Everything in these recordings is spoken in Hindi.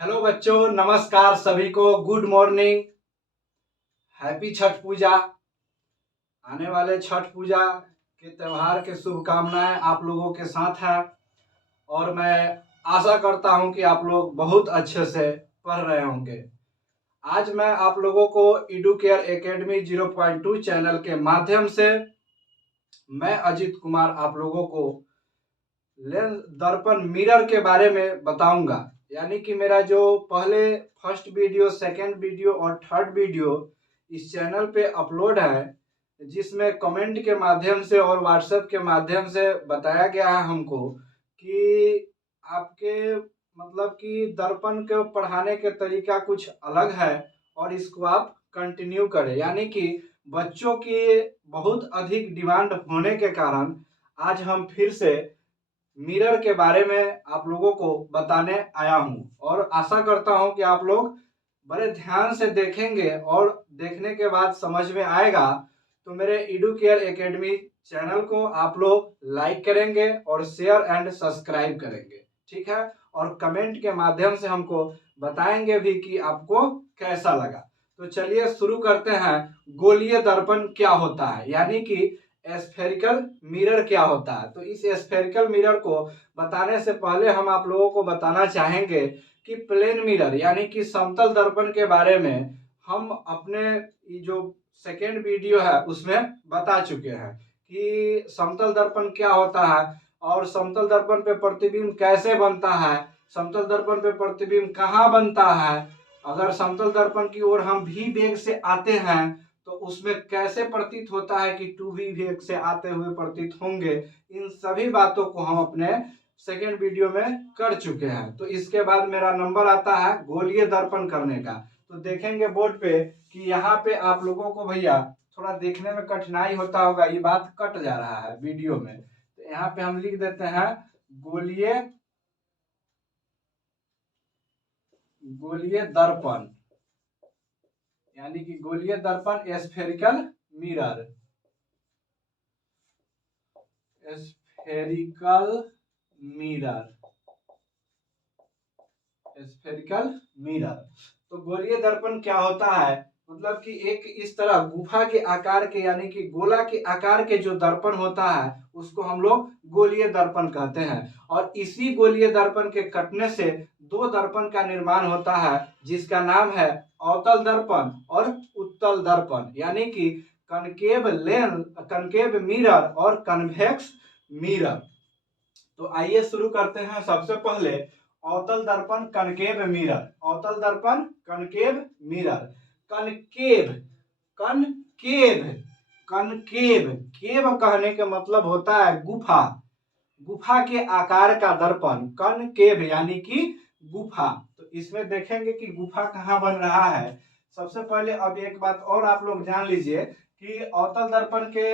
हेलो बच्चों, नमस्कार सभी को। Good morning. हैप्पी छठ पूजा। आने वाले छठ पूजा के त्यौहार के शुभकामनाएं आप लोगों के साथ है और मैं आशा करता हूं कि आप लोग बहुत अच्छे से पढ़ रहे होंगे। आज मैं आप लोगों को एडुकेयर एकेडमी 0.2 चैनल के माध्यम से मैं अजीत कुमार आप लोगों को लेंस दर्पण मिरर के बारे में बताऊंगा। यानी कि मेरा जो पहले फर्स्ट वीडियो, सेकंड वीडियो और थर्ड वीडियो इस चैनल पे अपलोड है, जिसमें कमेंट के माध्यम से और व्हाट्सएप के माध्यम से बताया गया है हमको कि आपके मतलब कि दर्पण के पढ़ाने के तरीका कुछ अलग है और इसको आप कंटिन्यू करें। यानी कि बच्चों की बहुत अधिक डिमांड होने के कारण आज हम फिर से मिरर के बारे में आप लोगों को बताने आया हूं और आशा करता हूं कि आप लोग बड़े ध्यान से देखेंगे और देखने के बाद समझ में आएगा तो मेरे एडुकेयर एकेडमी चैनल को आप लोग लाइक करेंगे और शेयर एंड सब्सक्राइब करेंगे, ठीक है। और कमेंट के माध्यम से हमको बताएंगे भी कि आपको कैसा लगा। तो चलिए शुरू करते हैं। गोलीय दर्पण क्या होता है, यानी कि स्फेरिकल मिरर क्या होता है। तो इस स्फेरिकल मिरर को बताने से पहले हम आप लोगों को बताना चाहेंगे कि प्लेन मिरर यानी कि समतल दर्पण के बारे में हम अपने जो सेकेंड वीडियो है उसमें बता चुके हैं कि समतल दर्पण क्या होता है और समतल दर्पण पे प्रतिबिंब कैसे बनता है, समतल दर्पण पे प्रतिबिंब कहाँ बनता है, अगर समतल दर्पण की ओर हम भी वेग से आते हैं तो उसमें कैसे प्रतीत होता है कि टू भी वेग से आते हुए प्रतीत होंगे। इन सभी बातों को हम अपने सेकेंड वीडियो में कर चुके हैं। तो इसके बाद मेरा नंबर आता है गोलीय दर्पण करने का। तो देखेंगे बोर्ड पे कि यहाँ पे आप लोगों को भैया थोड़ा देखने में कठिनाई होता होगा, ये बात कट जा रहा है वीडियो में। तो यहाँ पे हम लिख देते हैं गोलीय गोलीय दर्पण, यानी कि गोलीय दर्पण spherical mirror, spherical mirror, spherical mirror. तो गोलीय दर्पण क्या होता है, मतलब कि एक इस तरह गुफा के आकार के यानी कि गोला के आकार के जो दर्पण होता है उसको हम लोग गोलीय दर्पण कहते हैं। और इसी गोलीय दर्पण के कटने से दो दर्पण का निर्माण होता है जिसका नाम है अवतल दर्पण और उत्तल दर्पण, यानी कि कनकेव लेंस, कनकेव मिरर और कन्वेक्स मिरर। तो आइए शुरू करते हैं। सबसे पहले अवतल दर्पण कनकेव मिरर। अवतल दर्पण concave mirror. Concave, concave, concave, cave कहने का मतलब होता है गुफा, गुफा के आकार का दर्पण कनकेव यानी कि गुफा। तो इसमें देखेंगे कि गुफा कहाँ बन रहा है। सबसे पहले अब एक बात और आप लोग जान लीजिए कि अवतल दर्पण के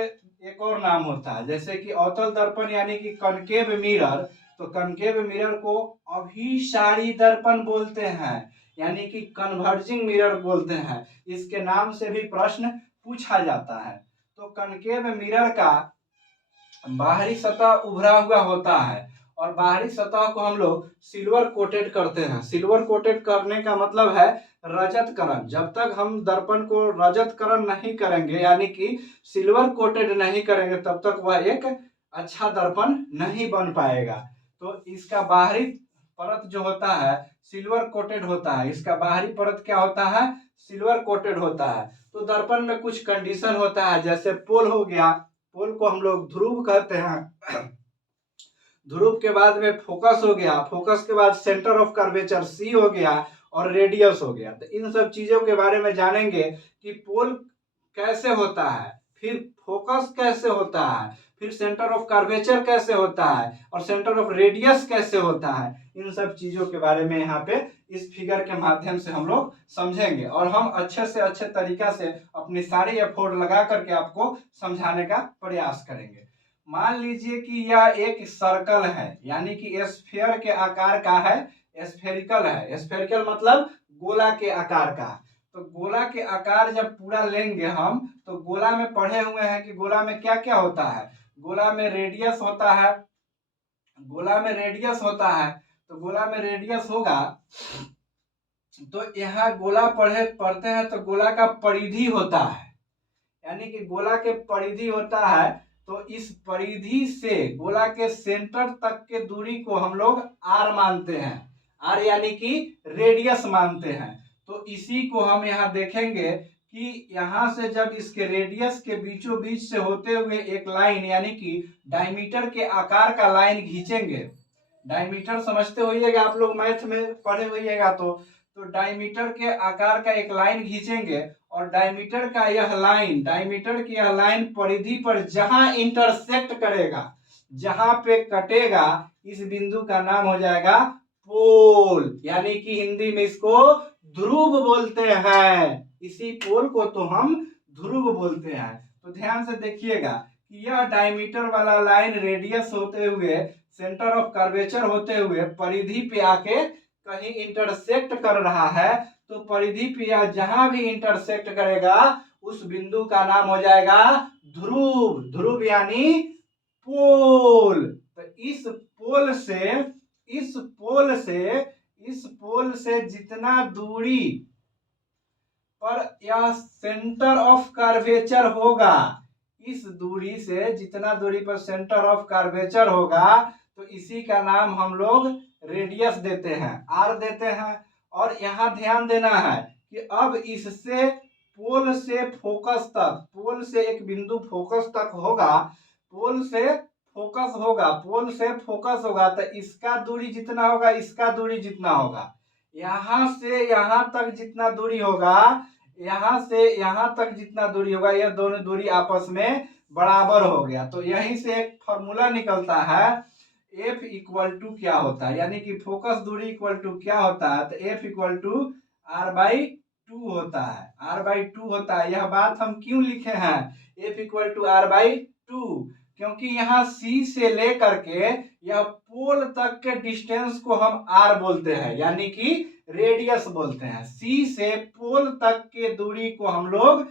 एक और नाम होता है, जैसे कि अवतल दर्पण यानी कि कनकेव मिरर, तो कनकेव मिरर को अभिसारी दर्पण बोलते हैं, यानी कि कन्वर्जिंग मिरर बोलते हैं। इसके नाम से भी प्रश्न पूछा जाता है। तो कनकेव मिरर का बाहरी सतह उभरा हुआ होता है और बाहरी सतह को हम लोग सिल्वर कोटेड करते हैं। सिल्वर कोटेड करने का मतलब है रजतकरण। जब तक हम दर्पण को रजतकरण नहीं करेंगे यानी कि सिल्वर कोटेड नहीं करेंगे तब तक वह एक अच्छा दर्पण नहीं बन पाएगा। तो इसका बाहरी परत जो होता है सिल्वर कोटेड होता है। इसका बाहरी परत क्या होता है, सिल्वर कोटेड होता है। तो दर्पण में कुछ कंडीशन होता है, जैसे पोल हो गया, पोल को हम लोग ध्रुव कहते हैं। ध्रुव के बाद में फोकस हो गया, फोकस के बाद सेंटर ऑफ कर्वेचर सी हो गया और रेडियस हो गया। तो इन सब चीजों के बारे में जानेंगे कि पोल कैसे होता है, फिर फोकस कैसे होता है, फिर सेंटर ऑफ कर्वेचर कैसे होता है और सेंटर ऑफ रेडियस कैसे होता है। इन सब चीजों के बारे में यहाँ पे इस फिगर के माध्यम से हम लोग समझेंगे और हम अच्छे से अच्छे तरीका से अपनी सारी एफर्ट लगा करके आपको समझाने का प्रयास करेंगे। मान लीजिए कि यह एक सर्कल है, यानी कि स्फीयर के आकार का है, स्फेरिकल है। स्फेरिकल मतलब गोला के आकार का। तो गोला के आकार जब पूरा लेंगे हम तो गोला में पढ़े हुए हैं कि गोला में क्या क्या होता है। गोला में रेडियस होता है, गोला में रेडियस होता है। तो गोला में रेडियस होगा तो यहाँ गोला पढ़ते हैं तो गोला का परिधि होता है, यानी कि गोला के परिधि होता है। तो इस परिधि से गोला के सेंटर तक के दूरी को हम लोग आर मानते हैं, आर यानी कि रेडियस मानते हैं। तो इसी को हम यहाँ देखेंगे कि यहाँ से जब इसके रेडियस के बीचों बीच से होते हुए एक लाइन यानी कि डायमीटर के आकार का लाइन खींचेंगे। डायमीटर समझते होइएगा, आप लोग मैथ में पढ़े होइएगा। तो डायमीटर के आकार का एक लाइन खींचेंगे और डायमीटर की यह लाइन परिधि पर जहां इंटरसेक्ट करेगा, जहां पे कटेगा, इस बिंदु का नाम हो जाएगा पोल, यानी कि हिंदी में इसको ध्रुव बोलते हैं। इसी पोल को तो हम ध्रुव बोलते हैं। तो ध्यान से देखिएगा कि यह डायमीटर वाला लाइन रेडियस होते हुए, सेंटर ऑफ कर्वेचर होते हुए परिधि पे आके कहीं इंटरसेक्ट कर रहा है। तो परिधि पे या जहां भी इंटरसेक्ट करेगा उस बिंदु का नाम हो जाएगा ध्रुव। ध्रुव यानी पोल। तो इस पोल से जितना दूरी पर यह सेंटर ऑफ कर्वेचर होगा, इस दूरी से जितना दूरी पर सेंटर ऑफ कर्वेचर होगा, तो इसी का नाम हम लोग रेडियस देते हैं, आर देते हैं। और यहाँ ध्यान देना है कि अब इससे पोल से फोकस तक, पोल से एक बिंदु फोकस तक होगा, पोल से फोकस होगा, तो इसका दूरी जितना होगा, इसका दूरी जितना होगा, यहां से यहां तक जितना दूरी होगा, यहां से यहां तक जितना दूरी होगा, यह दोनों दूरी आपस में बराबर हो गया। तो यहीं से एक फॉर्मूला निकलता है, एफ इक्वल टू क्या होता है, यानी कि फोकस दूरी इक्वल टू क्या होता है, तो F equal to R by two होता है। आर बाई टू होता है। यह बात हम क्यों लिखे हैं F equal to R by two, क्योंकि यहाँ सी से लेकर के यह पोल तक के डिस्टेंस को हम आर बोलते हैं, यानी कि रेडियस बोलते हैं। सी से पोल तक के दूरी को हम लोग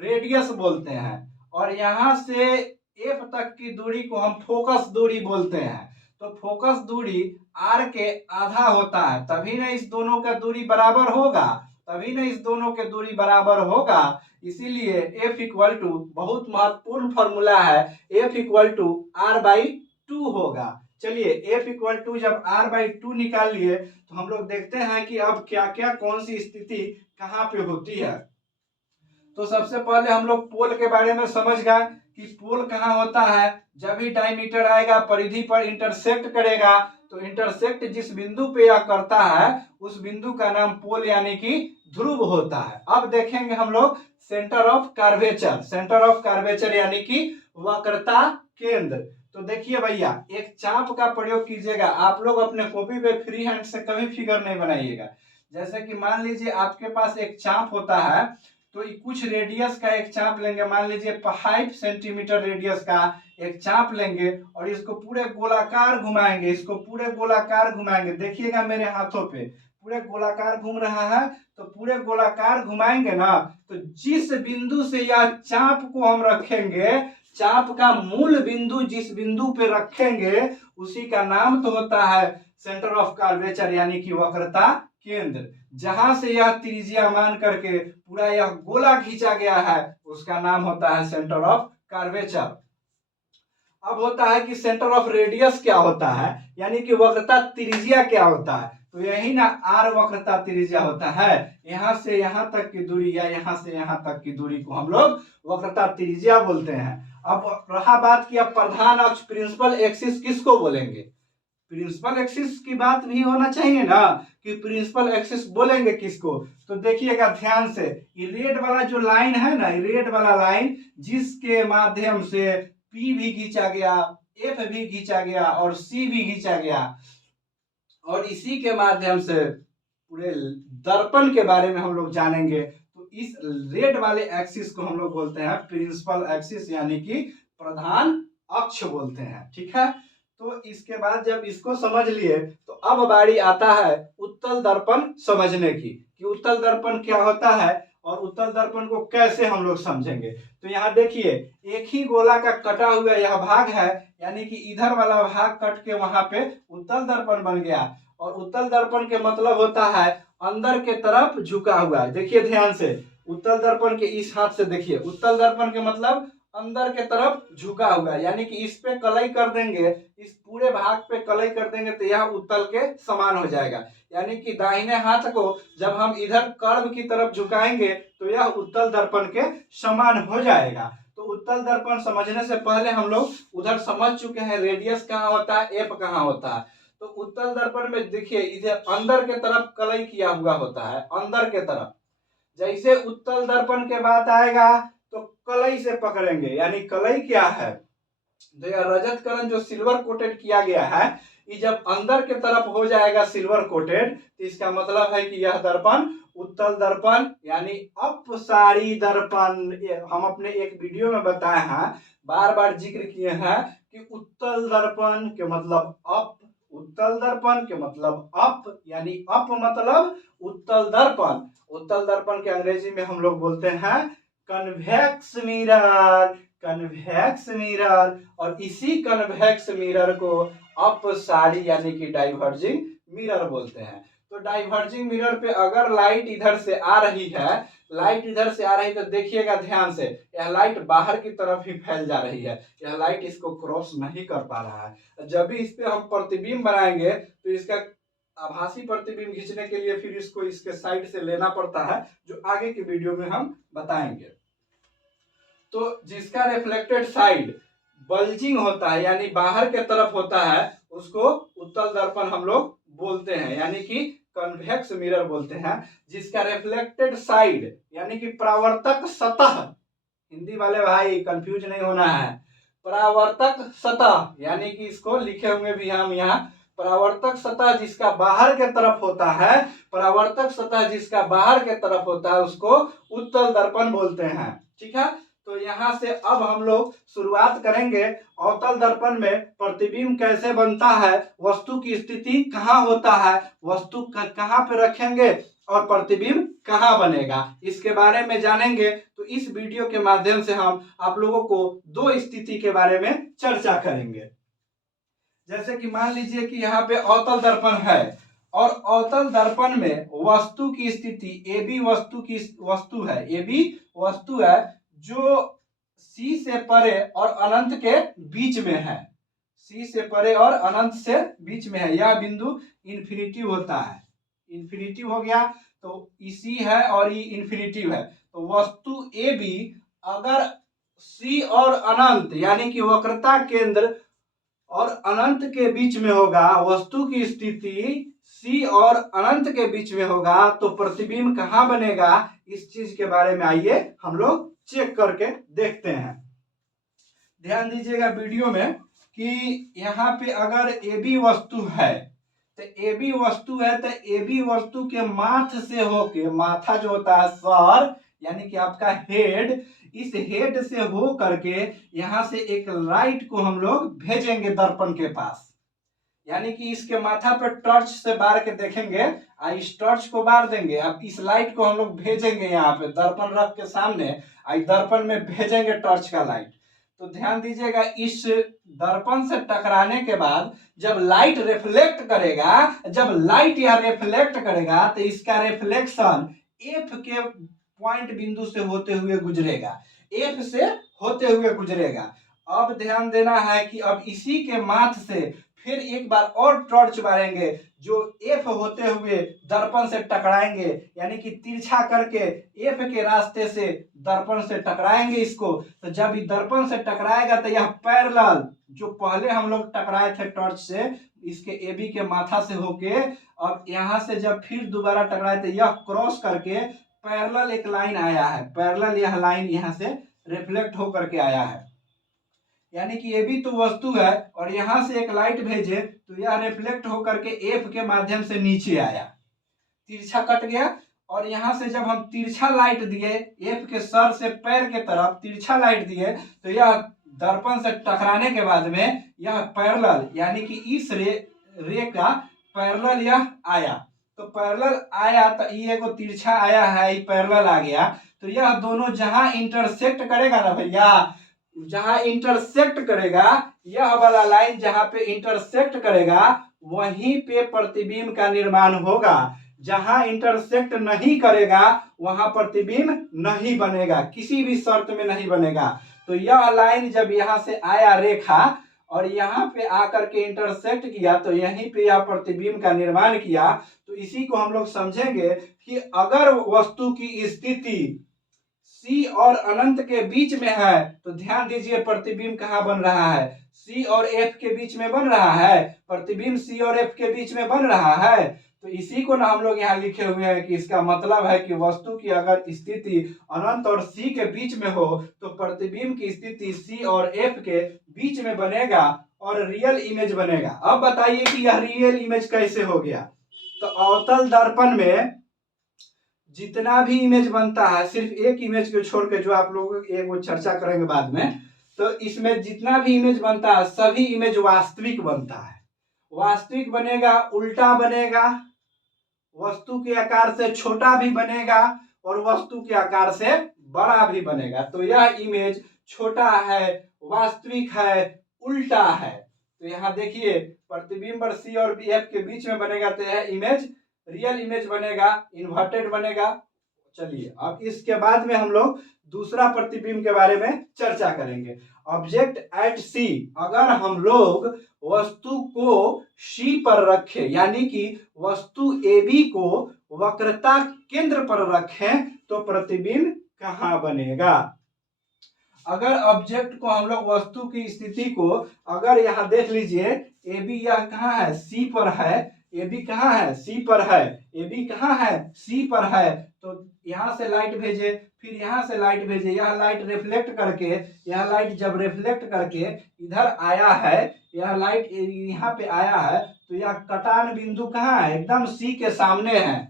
रेडियस बोलते हैं, और यहां से एफ तक की दूरी को हम फोकस दूरी बोलते हैं। तो फोकस दूरी आर के आधा होता है, तभी ना इस दोनों का दूरी बराबर होगा, इसीलिए एफ इक्वल टू, बहुत महत्वपूर्ण फॉर्मूला है, F equal to R by two होगा। चलिए एफ इक्वल टू जब आर बाई टू निकाल लिए तो हम लोग देखते हैं कि अब क्या क्या कौन सी स्थिति कहां पे होती है। तो सबसे पहले हम लोग पोल के बारे में समझ गए कि पोल कहाँ होता है, जब भी डायमीटर आएगा परिधि पर इंटरसेक्ट करेगा, तो इंटरसेक्ट जिस बिंदु पे यह करता है उस बिंदु का नाम पोल यानी कि ध्रुव होता है। अब देखेंगे हम लोग सेंटर ऑफ कर्वेचर यानी कि वक्रता केंद्र। तो देखिए भैया, एक चाप का प्रयोग कीजिएगा। आप लोग अपने कॉपी पे फ्री हैंड से कभी फिगर नहीं बनाइएगा। जैसे कि मान लीजिए आपके पास एक चाप होता है, तो कुछ रेडियस का एक चाप लेंगे, मान लीजिए 5 सेंटीमीटर रेडियस का एक चाप लेंगे और इसको पूरे गोलाकार घुमाएंगे। देखिएगा मेरे हाथों पे पूरे गोलाकार घूम रहा है। तो पूरे गोलाकार घुमाएंगे ना, तो जिस बिंदु से यह चाप को हम रखेंगे, चाप का मूल बिंदु जिस बिंदु पे रखेंगे उसी का नाम तो होता है सेंटर ऑफ कर्वेचर यानी कि वक्रता केंद्र। जहां से यह त्रिज्या मान करके पूरा यह गोला खींचा गया है उसका नाम होता है सेंटर ऑफ कर्वेचर। अब होता है कि सेंटर ऑफ रेडियस क्या होता है, यानी कि वक्रता त्रिज्या क्या होता है। तो यही ना आर वक्रता त्रिज्या होता है। यहां से यहां तक की दूरी या यहां से यहां तक की दूरी को हम लोग वक्रता त्रिज्या बोलते हैं। अब रहा बात कि अब प्रधान अक्ष प्रिंसिपल एक्सिस किसको बोलेंगे, प्रिंसिपल एक्सिस की बात भी होना चाहिए ना कि प्रिंसिपल एक्सिस बोलेंगे किसको। तो देखिएगा ध्यान से, ये रेड वाला जो लाइन है ना, ये रेड वाला लाइन जिसके माध्यम से पी भी खींचा गया, एफ भी खींचा गया और सी भी खींचा गया, और इसी के माध्यम से पूरे दर्पण के बारे में हम लोग जानेंगे। तो इस रेड वाले एक्सिस को हम लोग बोलते हैं प्रिंसिपल एक्सिस यानी कि प्रधान अक्ष बोलते हैं। ठीक है, तो इसके बाद जब इसको समझ लिए तो अब बारी आता है उत्तल दर्पण समझने की कि उत्तल दर्पण क्या होता है और उत्तल दर्पण को कैसे हम लोग समझेंगे। तो यहाँ देखिए, एक ही गोला का कटा हुआ यह भाग है, यानी कि इधर वाला भाग कट के वहां पे उत्तल दर्पण बन गया। और उत्तल दर्पण के मतलब होता है अंदर के तरफ झुका हुआ है। देखिए ध्यान से, उत्तल दर्पण के इस हाथ से देखिए, उत्तल दर्पण के मतलब अंदर के तरफ झुका हुआ है, यानी कि इस पे कलई कर देंगे, इस पूरे भाग पे कलई कर देंगे तो यह उत्तल के समान हो जाएगा। यानी कि दाहिने हाथ को जब हम इधर कर्व की तरफ झुकाएंगे तो यह उत्तल दर्पण के समान हो जाएगा। तो उत्तल दर्पण समझने से पहले हम लोग उधर समझ चुके हैं रेडियस कहाँ होता है, एफ कहाँ होता है। तो उत्तल दर्पण में देखिए इधर अंदर के तरफ कलई किया हुआ होता है, अंदर के तरफ। जैसे उत्तल दर्पण के बात आएगा तो कलई से पकड़ेंगे, यानी कलई क्या है, तो यह रजत करण जो सिल्वर कोटेड किया गया है, ये जब अंदर के तरफ हो जाएगा सिल्वर कोटेड तो इसका मतलब है कि यह दर्पण उत्तल दर्पण यानी अपसारी दर्पण। हम अपने एक वीडियो में बताए हैं, बार बार जिक्र किए हैं कि उत्तल दर्पण के मतलब अप, उत्तल दर्पण के मतलब अप, यानी अप मतलब उत्तल दर्पण। उत्तल दर्पण के अंग्रेजी में हम लोग बोलते हैं कन्वेक्स मिरर, कन्वेक्स मिरर। और इसी कन्वेक्स मिरर को अपसारी यानी कि डाइवर्जिंग मिरर बोलते हैं। तो डाइवर्जिंग मिरर पे अगर लाइट इधर से आ रही है, लाइट इधर से आ रही है तो देखिएगा ध्यान से, यह लाइट बाहर की तरफ ही फैल जा रही है, यह लाइट इसको क्रॉस नहीं कर पा रहा है। जब भी इस पे हम प्रतिबिंब बनाएंगे तो इसका आभासी प्रतिबिंब खींचने के लिए फिर इसको इसके साइड से लेना पड़ता है, जो आगे की वीडियो में हम बताएंगे। तो जिसका रिफ्लेक्टेड साइड बल्जिंग होता है यानी बाहर के तरफ होता है, उसको उत्तल दर्पण हम लोग बोलते हैं, यानी कि कन्वेक्स मिरर बोलते हैं। जिसका रिफ्लेक्टेड साइड यानी कि परावर्तक सतह, हिंदी वाले भाई कंफ्यूज नहीं होना है, परावर्तक सतह यानी कि इसको लिखे होंगे भी हम यहाँ, परावर्तक सतह जिसका बाहर के तरफ होता है, परावर्तक सतह जिसका बाहर के तरफ होता है उसको उत्तल दर्पण बोलते हैं। ठीक है, तो यहाँ से अब हम लोग शुरुआत करेंगे अवतल दर्पण में प्रतिबिंब कैसे बनता है, वस्तु की स्थिति कहाँ होता है, वस्तु कहाँ पे रखेंगे और प्रतिबिंब कहाँ बनेगा, इसके बारे में जानेंगे। तो इस वीडियो के माध्यम से हम आप लोगों को दो स्थिति के बारे में चर्चा करेंगे। जैसे कि मान लीजिए कि यहाँ पे अवतल दर्पण है और अवतल दर्पण में वस्तु की स्थिति ए बी वस्तु है, ए बी वस्तु है जो सी से परे और अनंत के बीच में है, सी से परे और अनंत से बीच में है। यह बिंदु इन्फिनिटिव होता है, इन्फिनिटिव हो गया तो सी है और ये इन्फिनिटिव है। तो वस्तु ए बी अगर सी और अनंत यानी कि वक्रता केंद्र और अनंत के बीच में होगा, वस्तु की स्थिति सी और अनंत के बीच में होगा, तो प्रतिबिंब कहाँ बनेगा, इस चीज के बारे में आइए हम लोग चेक करके देखते हैं। ध्यान दीजिएगा वीडियो में कि यहाँ पे अगर ए बी वस्तु है तो ए बी वस्तु है तो ए बी वस्तु के माथ से होके, माथा जो होता है सर यानी कि आपका हेड, इस हेड से हो करके यहाँ से एक लाइट को हम लोग भेजेंगे दर्पण के पास, यानी कि इसके माथा पर टॉर्च से बार के देखेंगे, इस टॉर्च को बार देंगे। अब इस लाइट को हम लोग भेजेंगे यहाँ पे दर्पण रख के सामने, दर्पण में भेजेंगे टॉर्च का लाइट। तो ध्यान दीजिएगा, इस दर्पण से टकराने के बाद जब लाइट रिफ्लेक्ट करेगा, जब लाइट यह रिफ्लेक्ट करेगा तो इसका रिफ्लेक्शन एफ के पॉइंट बिंदु से होते हुए गुजरेगा, एफ से होते हुए गुजरेगा। अब ध्यान देना है कि अब इसी के माथ से फिर एक बार और टॉर्च मारेंगे जो एफ होते हुए दर्पण से टकराएंगे, यानी कि तिरछा करके एफ के रास्ते से दर्पण से टकराएंगे इसको। तो जब ये दर्पण से टकराएगा तो यह पैरेलल जो पहले हम लोग टकराए थे टॉर्च से, इसके ए बी के माथा से होके, अब यहाँ से जब फिर दोबारा टकराए तो यह क्रॉस करके पैरेलल एक लाइन आया है, पैरेलल यह लाइन यहाँ से रिफ्लेक्ट होकर के आया है, यानी कि ये भी तो वस्तु है और यहां से एक लाइट भेजे तो यह रिफ्लेक्ट होकर के एफ के माध्यम से नीचे आया, तिरछा कट गया। और यहां से जब हम तिरछा लाइट दिए एफ के सर से पैर के तरफ तिरछा लाइट दिए तो यह दर्पण से टकराने के बाद में यह पैरेलल यानी कि इस रे का पैरेलल यह आया, तो पैरेलल आया तो ये को तिरछा आया है, ये पैरेलल आ गया। तो यह दोनों जहां इंटरसेक्ट करेगा ना भैया, जहां इंटरसेक्ट करेगा, यह वाला लाइन जहां पे इंटरसेक्ट करेगा वहीं पे प्रतिबिंब का निर्माण होगा। जहां इंटरसेक्ट नहीं करेगा वहां प्रतिबिंब नहीं बनेगा, किसी भी शर्त में नहीं बनेगा। तो यह लाइन जब यहां से आया रेखा और यहाँ पे आकर के इंटरसेक्ट किया तो यहीं पे यह प्रतिबिंब का निर्माण किया। तो इसी को हम लोग समझेंगे कि अगर वस्तु की स्थिति C और अनंत के बीच में है तो ध्यान दीजिए प्रतिबिंब कहाँ बन रहा है, C और F के बीच में बन रहा है, प्रतिबिंब C और F के बीच में बन रहा है। तो इसी को ना हम लोग यहाँ लिखे हुए हैं कि इसका मतलब है कि वस्तु की अगर स्थिति अनंत और C के बीच में हो तो प्रतिबिंब की स्थिति C और F के बीच में बनेगा और रियल इमेज बनेगा। अब बताइए कि यह रियल इमेज कैसे हो गया। तो अवतल दर्पण में जितना भी इमेज बनता है, सिर्फ एक इमेज को छोड़ के जो आप लोग एक वो चर्चा करेंगे बाद में, तो इसमें जितना भी इमेज बनता है सभी इमेज वास्तविक बनता है। वास्तविक बनेगा, उल्टा बनेगा, वस्तु के आकार से छोटा भी बनेगा और वस्तु के आकार से बड़ा भी बनेगा। तो यह इमेज छोटा है, वास्तविक है, उल्टा है। तो यहाँ देखिए प्रतिबिंब और C और F के बीच में बनेगा तो यह इमेज रियल इमेज बनेगा, इन्वर्टेड बनेगा। चलिए अब इसके बाद में हम लोग दूसरा प्रतिबिंब के बारे में चर्चा करेंगे। ऑब्जेक्ट एट C, अगर हम लोग वस्तु को C पर रखें यानी कि वस्तु AB को वक्रता केंद्र पर रखें तो प्रतिबिंब कहाँ बनेगा। अगर ऑब्जेक्ट को हम लोग वस्तु की स्थिति को अगर यहाँ देख लीजिए AB यह कहाँ है, C पर है, AB कहाँ है, C पर है, AB कहाँ है, C पर है। तो यहाँ से लाइट भेजे, फिर यहाँ से लाइट भेजे, यह लाइट रिफ्लेक्ट करके, यह लाइट जब रिफ्लेक्ट करके इधर आया है, यह लाइट यहाँ पे आया है तो यह कटान बिंदु कहाँ है, एकदम C के सामने है।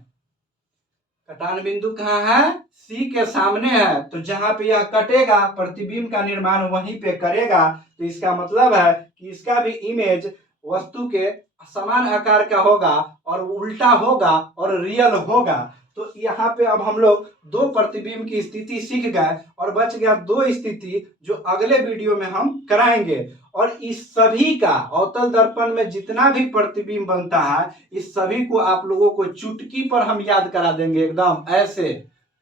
कटान बिंदु कहाँ है, C के सामने है। तो जहां पे यह कटेगा प्रतिबिंब का निर्माण वहीं पे करेगा। तो इसका मतलब है कि इसका भी इमेज वस्तु के समान आकार का होगा और उल्टा होगा और रियल होगा। तो यहाँ पे अब हम लोग दो प्रतिबिंब की स्थिति सीख गए और बच गया दो स्थिति जो अगले वीडियो में हम कराएंगे। और इस सभी का अवतल दर्पण में जितना भी प्रतिबिंब बनता है इस सभी को आप लोगों को चुटकी पर हम याद करा देंगे, एकदम ऐसे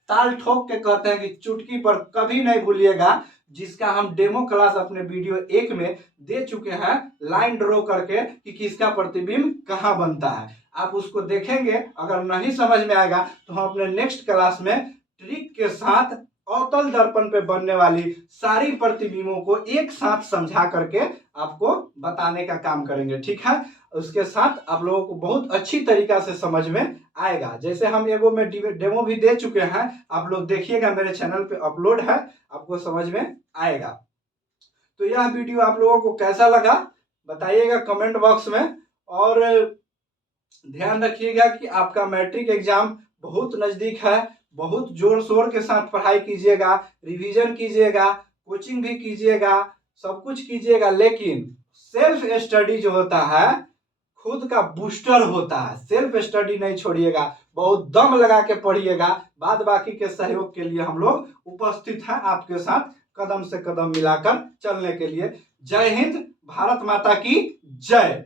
ताल ठोक के कहते हैं कि चुटकी पर कभी नहीं भूलिएगा, जिसका हम डेमो क्लास अपने वीडियो 1 में दे चुके हैं लाइन ड्रॉ करके कि किसका प्रतिबिंब कहाँ बनता है। आप उसको देखेंगे, अगर नहीं समझ में आएगा तो हम अपने नेक्स्ट क्लास में ट्रिक के साथ अवतल दर्पण पे बनने वाली सारी प्रतिबिंबों को एक साथ समझा करके आपको बताने का काम करेंगे, ठीक है। उसके साथ आप लोगों को बहुत अच्छी तरीका से समझ में आएगा। जैसे हम एगो में डेमो भी दे चुके हैं, आप लोग देखिएगा, मेरे चैनल पे अपलोड है, आपको समझ में आएगा। तो यह वीडियो आप लोगों को कैसा लगा बताइएगा कमेंट बॉक्स में। और ध्यान रखिएगा कि आपका मैट्रिक एग्जाम बहुत नजदीक है, बहुत जोर शोर के साथ पढ़ाई कीजिएगा, रिवीजन कीजिएगा, कोचिंग भी कीजिएगा, सब कुछ कीजिएगा, लेकिन सेल्फ स्टडी जो होता है खुद का बूस्टर होता है। सेल्फ स्टडी नहीं छोड़िएगा, बहुत दम लगा के पढ़िएगा। बाद बाकी के सहयोग के लिए हम लोग उपस्थित हैं आपके साथ, कदम से कदम मिलाकर चलने के लिए। जय हिंद, भारत माता की जय।